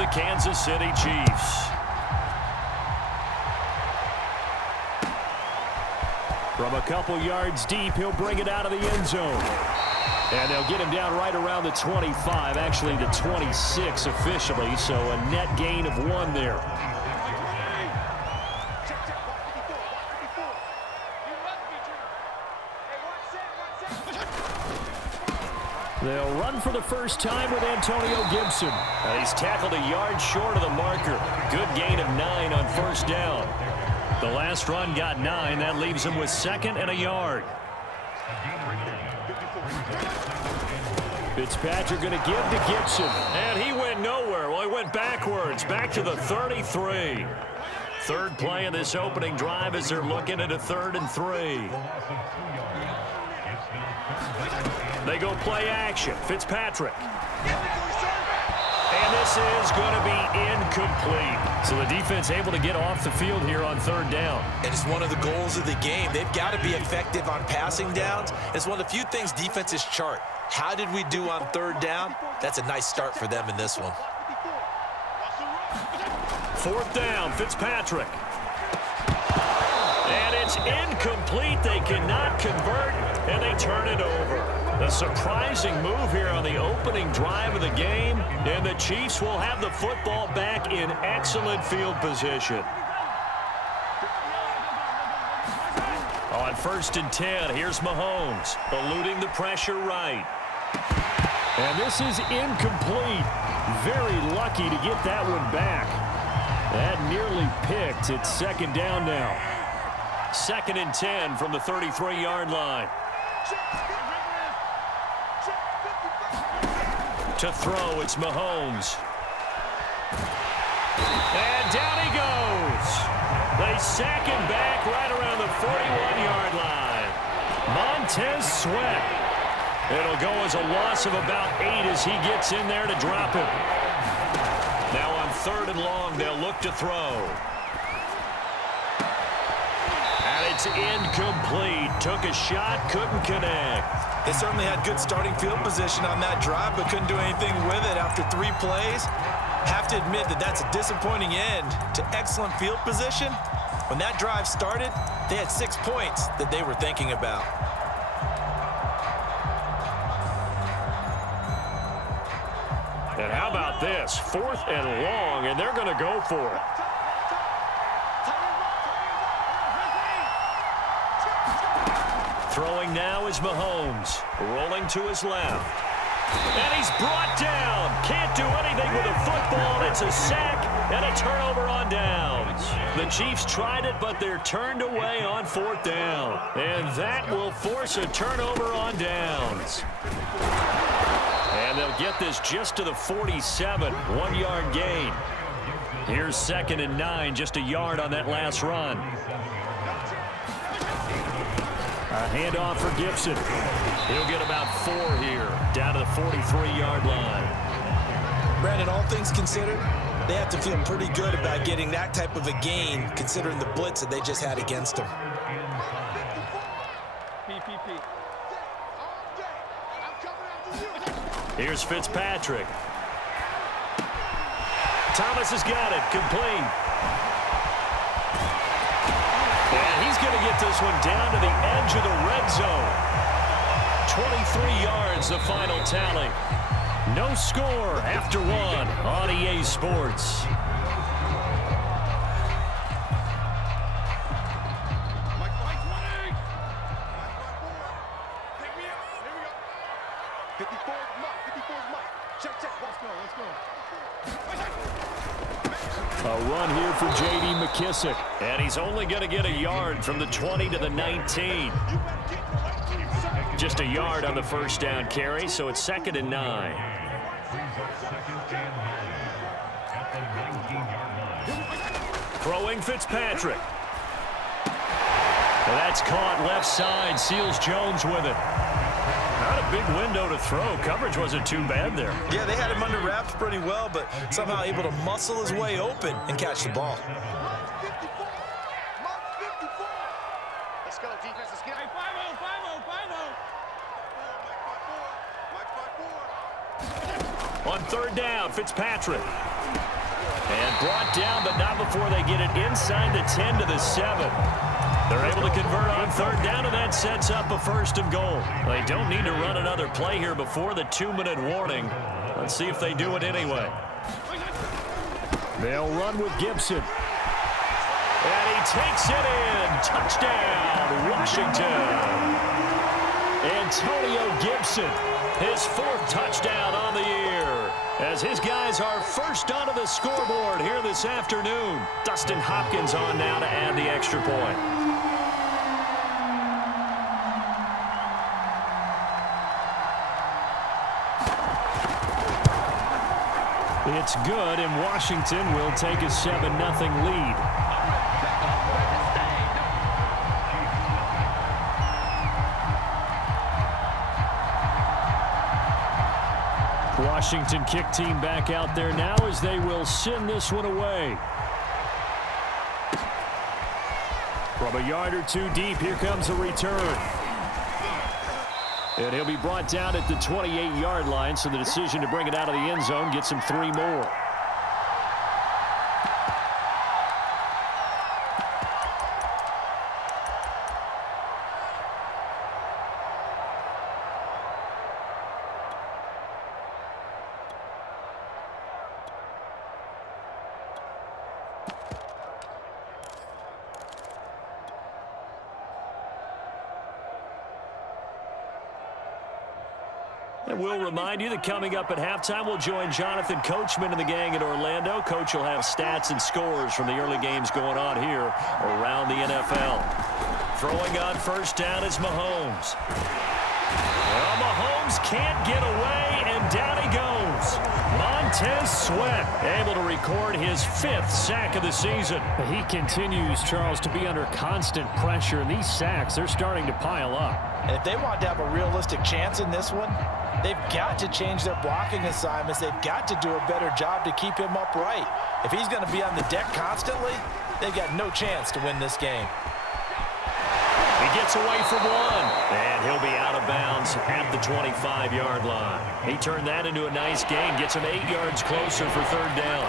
the Kansas City Chiefs. From a couple yards deep, he'll bring it out of the end zone. And they'll get him down right around the 25, actually the 26 officially, so a net gain of 1 there. They'll run for the first time with Antonio Gibson. He's tackled a yard short of the marker. Good gain of 9 on first down. The last run got 9. That leaves him with 2nd and a yard. Fitzpatrick going to give to Gibson. And he went nowhere. Well, he went backwards, back to the 33. Third play of this opening drive as they're looking at a 3rd and 3. They go play action. Fitzpatrick. And this is going to be incomplete. So the defense able to get off the field here on 3rd down. And it's one of the goals of the game. They've got to be effective on passing downs. It's one of the few things defenses chart. How did we do on 3rd down? That's a nice start for them in this one. 4th down, Fitzpatrick. And it's incomplete. They cannot convert, and they turn it over. A surprising move here on the opening drive of the game, and the Chiefs will have the football back in excellent field position. On 1st and 10, here's Mahomes, eluding the pressure right. And this is incomplete. Very lucky to get that one back. That nearly picked. It's 2nd down now. 2nd and 10 from the 33-yard line. To throw, it's Mahomes. And down he goes. They sack him back right around the 41-yard line. Montez Sweat. It'll go as a loss of about 8 as he gets in there to drop him. Now on 3rd and long, they'll look to throw. And it's incomplete. Took a shot, couldn't connect. They certainly had good starting field position on that drive, but couldn't do anything with it after 3 plays. Have to admit that that's a disappointing end to excellent field position. When that drive started, they had 6 points that they were thinking about. And how about this? 4th and long, and they're going to go for it. Throwing now is Mahomes, rolling to his left. And he's brought down. Can't do anything with a football. It's a sack and a turnover on downs. The Chiefs tried it, but they're turned away on 4th down. And that will force a turnover on downs. And they'll get this just to the 47, 1-yard gain. Here's 2nd and 9, just a yard on that last run. A handoff for Gibson. He'll get about 4 here, down to the 43-yard line. Brandon, all things considered, they have to feel pretty good about getting that type of a gain, considering the blitz that they just had against them. Here's Fitzpatrick. Thomas has got it, complete. And he's going to get this one down to the edge of the red zone. 23 yards, the final tally. No score after 1 on EA Sports. A run here for J.D. McKissick. And he's only going to get a yard from the 20 to the 19. Just a yard on the first down carry, so it's 2nd and 9. Throwing Fitzpatrick. Well, that's caught left side. Seals Jones with it. Not a big window to throw. Coverage wasn't too bad there. Yeah, they had him under wraps pretty well, but somehow able to muscle his way open and catch the ball. Let's go, defense. Let's get it. 5-0, 5-0, 5-0. On 3rd down, Fitzpatrick. And brought down, but not before they get it inside the 10 to the 7. They're able to convert on third down, and that sets up a 1st and goal. They don't need to run another play here before the 2-minute warning. Let's see if they do it anyway. They'll run with Gibson. And he takes it in. Touchdown, Washington. Antonio Gibson, his 4th touchdown on the year, as his guys are first onto the scoreboard here this afternoon. Dustin Hopkins on now to add the extra point. It's good, and Washington will take a 7-0 lead. Washington kick team back out there now as they will send this one away. From a yard or two deep, here comes a return. And he'll be brought down at the 28-yard line, so the decision to bring it out of the end zone gets him 3 more. And we'll remind you that coming up at halftime, we'll join Jonathan Coachman and the gang in Orlando. Coach will have stats and scores from the early games going on here around the NFL. Throwing on first down is Mahomes. Well, Mahomes can't get away, and down he goes. Montez Sweat able to record his 5th sack of the season. He continues, Charles, to be under constant pressure, and these sacks, they're starting to pile up. And if they want to have a realistic chance in this one, they've got to change their blocking assignments. They've got to do a better job to keep him upright. If he's going to be on the deck constantly, they've got no chance to win this game. He gets away from one, and he'll be out of bounds at the 25-yard line. He turned that into a nice gain, gets him 8 yards closer for third down.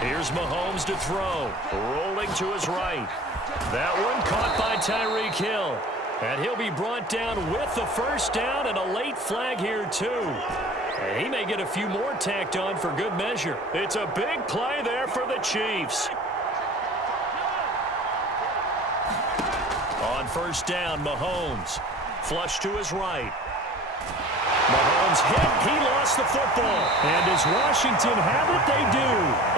Here's Mahomes to throw, rolling to his right. That one caught by Tyreek Hill. And he'll be brought down with the first down and a late flag here, too. And he may get a few more tacked on for good measure. It's a big play there for the Chiefs. On first down, Mahomes. Flush to his right. Mahomes hit. He lost the football. And does Washington have it? They do.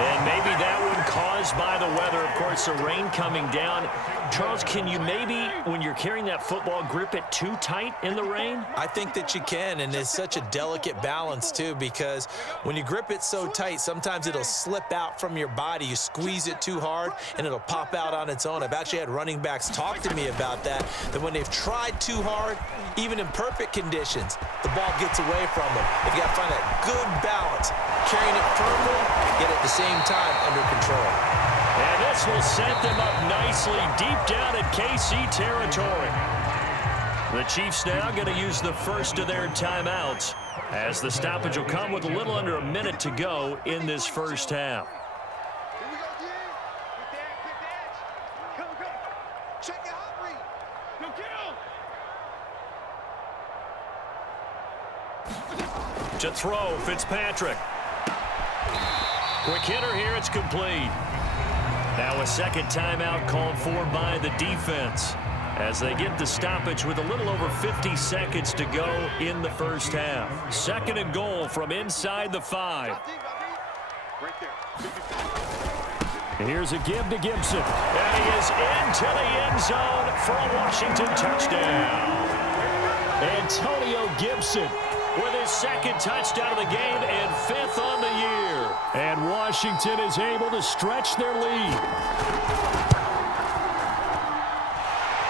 And maybe that one caused by the weather. Of course, the rain coming down. Charles, can you maybe, when you're carrying that football, grip it too tight in the rain? I think that you can, and it's such a delicate balance, too, because when you grip it so tight, sometimes it'll slip out from your body. You squeeze it too hard, and it'll pop out on its own. I've actually had running backs talk to me about that when they've tried too hard, even in perfect conditions, the ball gets away from them. If you got to find that good balance, carrying it firmly, yet at the same time under control. And this will set them up nicely deep down in KC territory. The Chiefs now going to use the first of their timeouts, as the stoppage will come with a little under a minute to go in this first half. Here we go, D. Good dash. Go. Check it out, Reed. Go kill. To throw, Fitzpatrick. Quick hitter here, it's complete. Now a second timeout called for by the defense as they get the stoppage with a little over 50 seconds to go in the first half. 2nd and goal from inside the 5. Right there. Here's a give to Gibson. And he is into the end zone for a Washington touchdown. Antonio Gibson with his 2nd touchdown of the game and 5th on the year. And Washington is able to stretch their lead.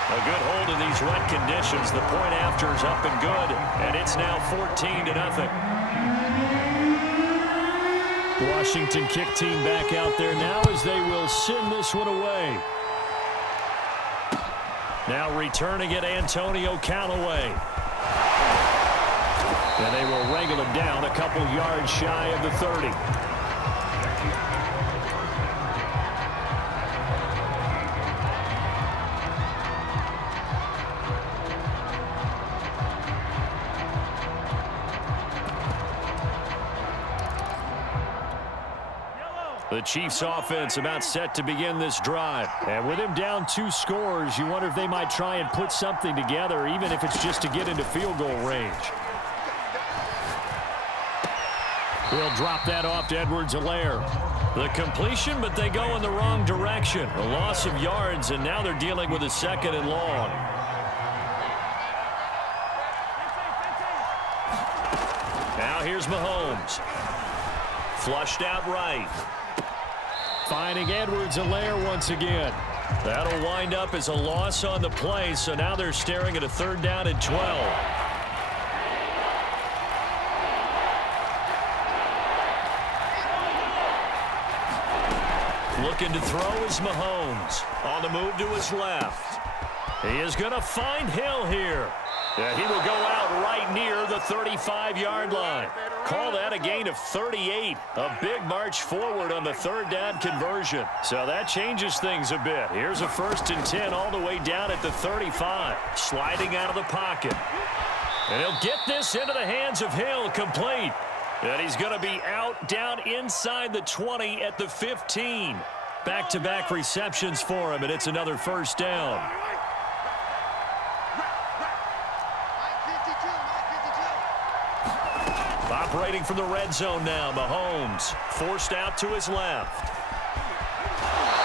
A good hold in these wet conditions. The point after is up and good, and it's now 14-0. Washington kick team back out there now as they will send this one away. Now returning it, Antonio Callaway. And they will wrangle it down a couple yards shy of the 30. The Chiefs offense about set to begin this drive. And with him down 2 scores, you wonder if they might try and put something together, even if it's just to get into field goal range. He'll drop that off to Edwards-Helaire. The completion, but they go in the wrong direction. A loss of yards, and now they're dealing with a 2nd and long. Now here's Mahomes. Flushed out right. Finding Edwards-Helaire once again. That'll wind up as a loss on the play, so now they're staring at a 3rd down and 12. Looking to throw is Mahomes. On the move to his left. He is going to find Hill here. Yeah, he will go out right near the 35-yard line. Call that a gain of 38. A big march forward on the 3rd down conversion. So that changes things a bit. Here's a 1st and 10 all the way down at the 35. Sliding out of the pocket. And he'll get this into the hands of Hill, complete. And he's going to be out down inside the 20 at the 15. Back-to-back receptions for him, and it's another 1st down. Operating from the red zone now, Mahomes forced out to his left.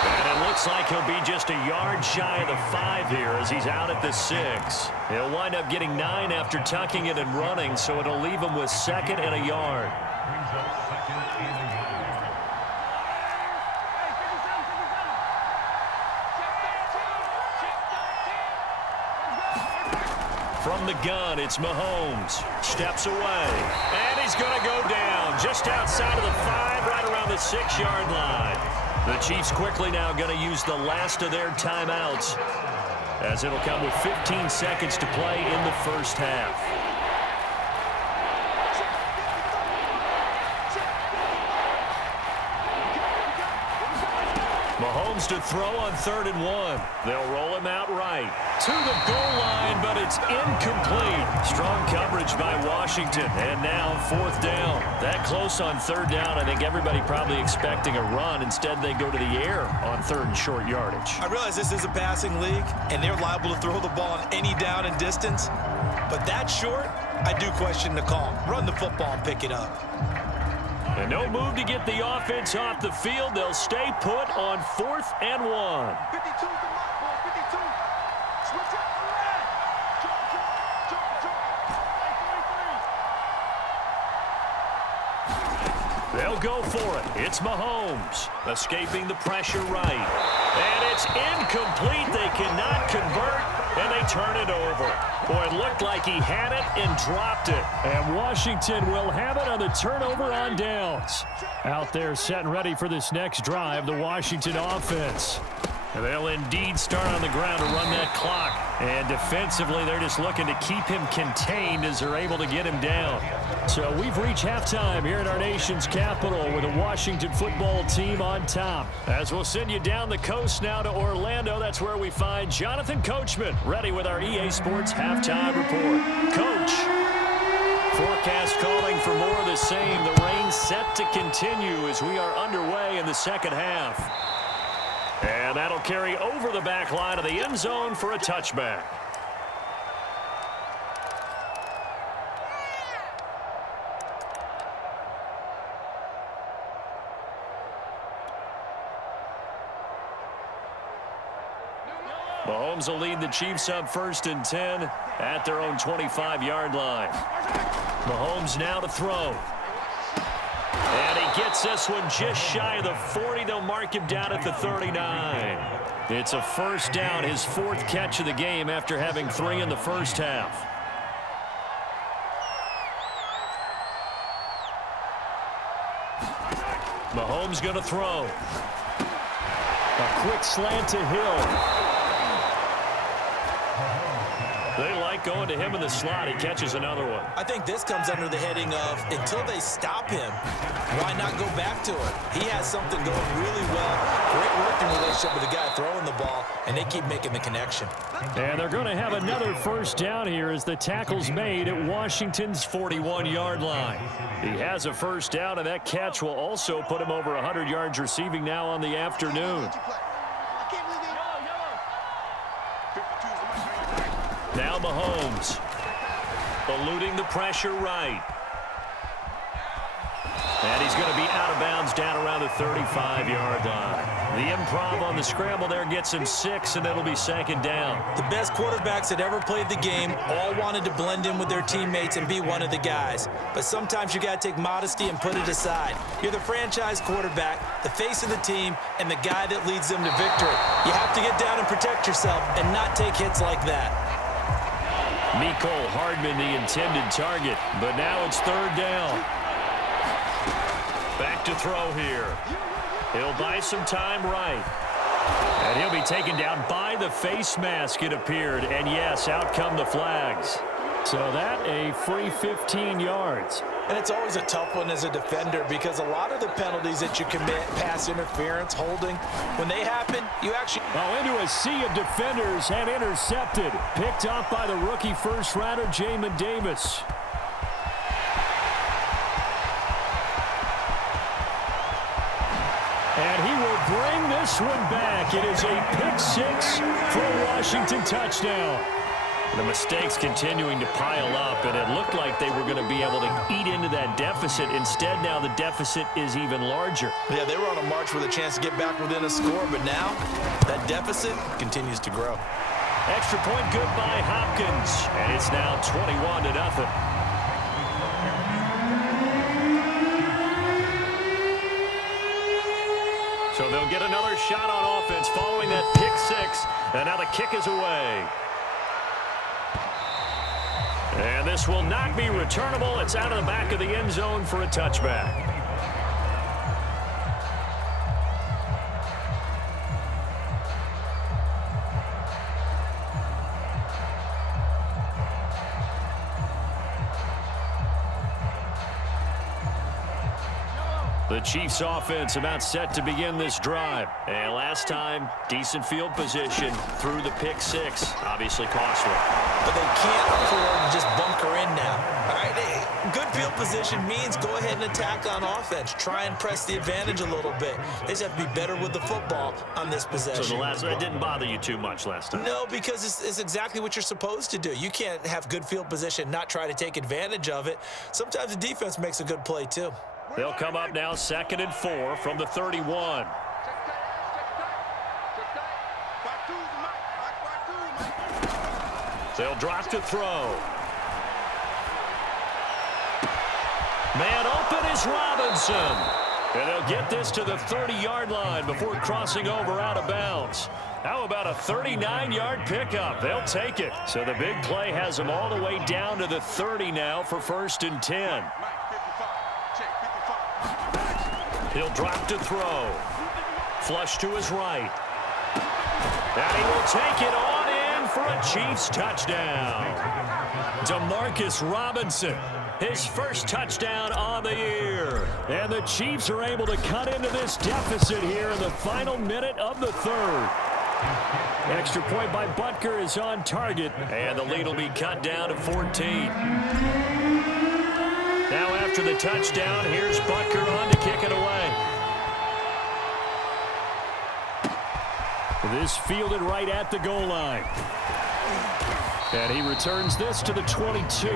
And it looks like he'll be just a yard shy of the 5 here as he's out at the 6. He'll wind up getting 9 after tucking it and running, so it'll leave him with 2nd and a yard. From the gun, it's Mahomes. Steps away. And he's going to go down just outside of the 5, right around the 6-yard line. The Chiefs quickly now going to use the last of their timeouts, as it'll come with 15 seconds to play in the 1st half. Mahomes to throw on 3rd and 1. They'll roll him out right to the goal line, but it's incomplete. Strong coverage by Washington, and now 4th down. That close on 3rd down, I think everybody probably expecting a run. Instead, they go to the air on 3rd and short yardage. I realize this is a passing league, and they're liable to throw the ball on any down and distance, but that short, I do question the call. Run the football and pick it up. And no move to get the offense off the field. They'll stay put on 4th and 1. 52 to mark, ball, 52. Switch out the red. Jump. They'll go for it. It's Mahomes escaping the pressure right. And it's incomplete. They cannot convert, and they turn it over. Boy, it looked like he had it and dropped it. And Washington will have it on the turnover on downs. Out there set and ready for this next drive, the Washington offense. They'll indeed start on the ground to run that clock. And defensively, they're just looking to keep him contained as they're able to get him down. So we've reached halftime here in our nation's capital with the Washington football team on top. As we'll send you down the coast now to Orlando, that's where we find Jonathan Coachman ready with our EA Sports halftime report. Coach, forecast calling for more of the same. The rain set to continue as we are underway in the 2nd half. And that'll carry over the back line of the end zone for a touchback. Mahomes will lead the Chiefs up 1st and 10 at their own 25-yard line. Mahomes now to throw. And he gets this one just shy of the 40. They'll mark him down at the 39. It's a 1st down, his 4th catch of the game after having 3 in the 1st half. Mahomes going to throw. A quick slant to Hill. They like going to him in the slot. He catches another one. I think this comes under the heading of until they stop him, why not go back to it? He has something going really well. Great working relationship with the guy throwing the ball, and they keep making the connection. And they're going to have another first down here as the tackle's made at Washington's 41-yard line. He has a first down, and that catch will also put him over 100 yards receiving now on the afternoon. Now Mahomes, eluding the pressure right. And he's going to be out of bounds down around the 35-yard line. The improv on the scramble there gets him 6, and it'll be second down. The best quarterbacks that ever played the game all wanted to blend in with their teammates and be one of the guys. But sometimes you got to take modesty and put it aside. You're the franchise quarterback, the face of the team, and the guy that leads them to victory. You have to get down and protect yourself and not take hits like that. Mecole Hardman, the intended target, but now it's third down. Back to throw here. He'll buy some time right. And he'll be taken down by the face mask, it appeared. And yes, out come the flags. So that a free 15 yards. And it's always a tough one as a defender because a lot of the penalties that you commit, pass interference, holding, when they happen, you actually... Oh, into a sea of defenders and intercepted. Picked off by the rookie first-rounder, Jamin Davis. And he will bring this one back. It is a pick-6 for a Washington touchdown. The mistakes continuing to pile up, and it looked like they were going to be able to eat into that deficit. Instead, now the deficit is even larger. Yeah, they were on a march with a chance to get back within a score, but now that deficit continues to grow. Extra point good by Hopkins, and it's now 21-0. So they'll get another shot on offense following that pick-6, and now the kick is away. And this will not be returnable. It's out of the back of the end zone for a touchback. The Chiefs offense about set to begin this drive. And last time, decent field position through the pick-6. Obviously costly. But they can't afford to just bunker in now. All right, good field position means go ahead and attack on offense. Try and press the advantage a little bit. They just have to be better with the football on this possession. So that didn't bother you too much last time? No, because it's exactly what you're supposed to do. You can't have good field position and not try to take advantage of it. Sometimes the defense makes a good play, too. They'll come up now 2nd and 4 from the 31. They'll drop to throw. Man open is Robinson. And they'll get this to the 30-yard line before crossing over out of bounds. How about a 39-yard pickup? They'll take it. So the big play has them all the way down to the 30 now for 1st and 10. He'll drop to throw. Flush to his right. And he will take it on in for a Chiefs touchdown. Demarcus Robinson, his first touchdown on the year. And the Chiefs are able to cut into this deficit here in the final minute of the 3rd. Extra point by Butker is on target. And the lead will be cut down to 14. Now after the touchdown, here's Butker on to kick it away. This fielded right at the goal line. And he returns this to the 22.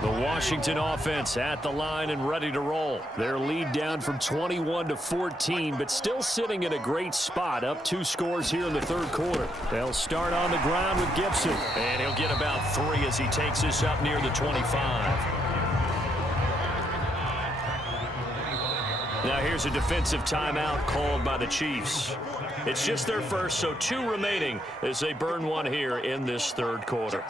The Washington offense at the line and ready to roll. Their lead down from 21 to 14, but still sitting in a great spot, up 2 scores here in the 3rd quarter. They'll start on the ground with Gibson, and he'll get about 3 as he takes this up near the 25. Now here's a defensive timeout called by the Chiefs. It's just their first, so 2 remaining as they burn one here in this 3rd quarter.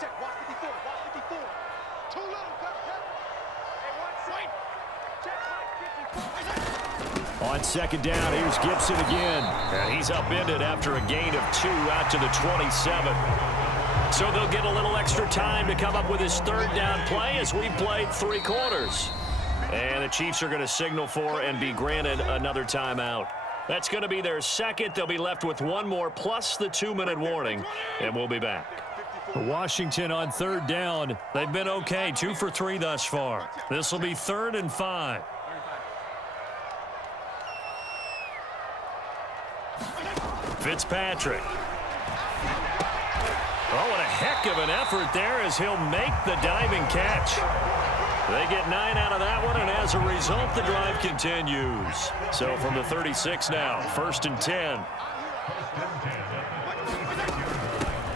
On second down, here's Gibson again. And he's upended after a gain of 2 out to the 27. So they'll get a little extra time to come up with his third down play as we played 3 quarters. And the Chiefs are going to signal for and be granted another timeout. That's going to be their second. They'll be left with 1 more plus the 2-minute warning, and we'll be back. Washington on third down. They've been okay, 2 for 3 thus far. This will be 3rd and 5. Fitzpatrick. Oh, what a heck of an effort there as he'll make the diving catch. They get 9 out of that one, and as a result, the drive continues. So from the 36 now, 1st and 10.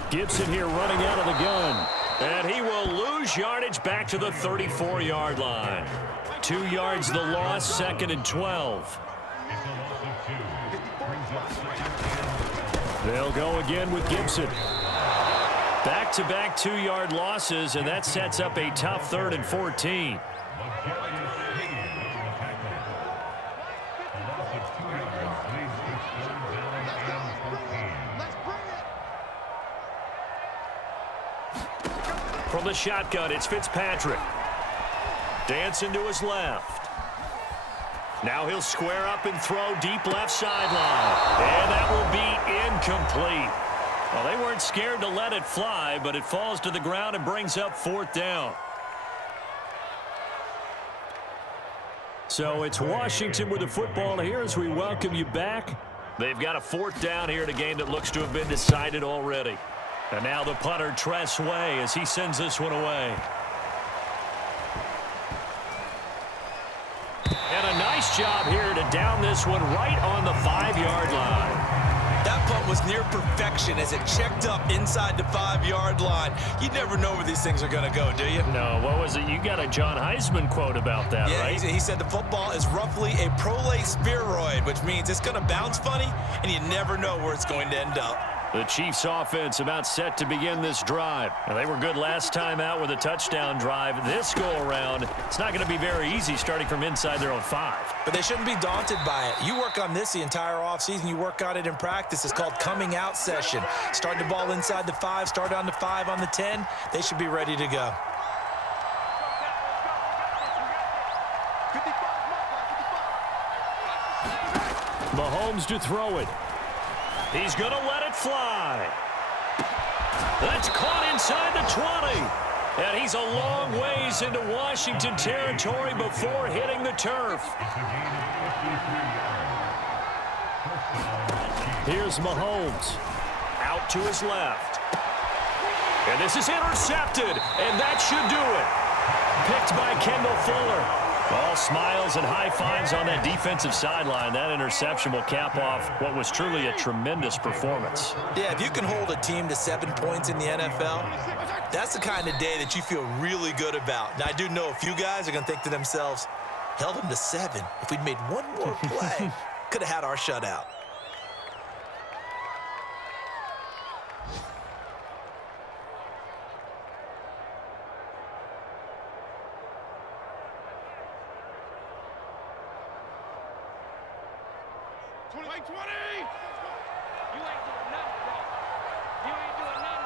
Gibson here running out of the gun. And he will lose yardage back to the 34-yard line. 2 yards the loss, 2nd and 12. They'll go again with Gibson. Back-to-back 2-yard losses, and that sets up a tough 3rd and 14. From the shotgun, it's Fitzpatrick. Dancing to his left. Now he'll square up and throw deep left sideline. And that will be incomplete. Well, they weren't scared to let it fly, but it falls to the ground and brings up 4th down. So it's Washington with the football here as we welcome you back. They've got a 4th down here in a game that looks to have been decided already. And now the punter, Tress Way, as he sends this one away. And a nice job here to down this one right on the 5-yard line. That punt was near perfection as it checked up inside the 5-yard line. You never know where these things are going to go, do you? No, what was it? You got a John Heisman quote about that, yeah, right? He said the football is roughly a prolate spheroid, which means it's going to bounce funny, and you never know where it's going to end up. The Chiefs offense about set to begin this drive. And they were good last time out with a touchdown drive. This go-around, it's not going to be very easy starting from inside their own 5. But they shouldn't be daunted by it. You work on this the entire offseason. You work on it in practice. It's called coming out session. Start the ball inside the 5, start on the 5, on the 10. They should be ready to go. Mahomes to throw it. He's going to let it fly. That's caught inside the 20. And he's a long ways into Washington territory before hitting the turf. Here's Mahomes. Out to his left. And this is intercepted. And that should do it. Picked by Kendall Fuller. All smiles and high fives on that defensive sideline. That interception will cap off what was truly a tremendous performance. Yeah, if you can hold a team to 7 points in the NFL, that's the kind of day that you feel really good about. Now, I do know a few guys are going to think to themselves, held them to 7. If we'd made one more play, could have had our shutout. You ain't doing nothing, bro. You ain't doing nothing.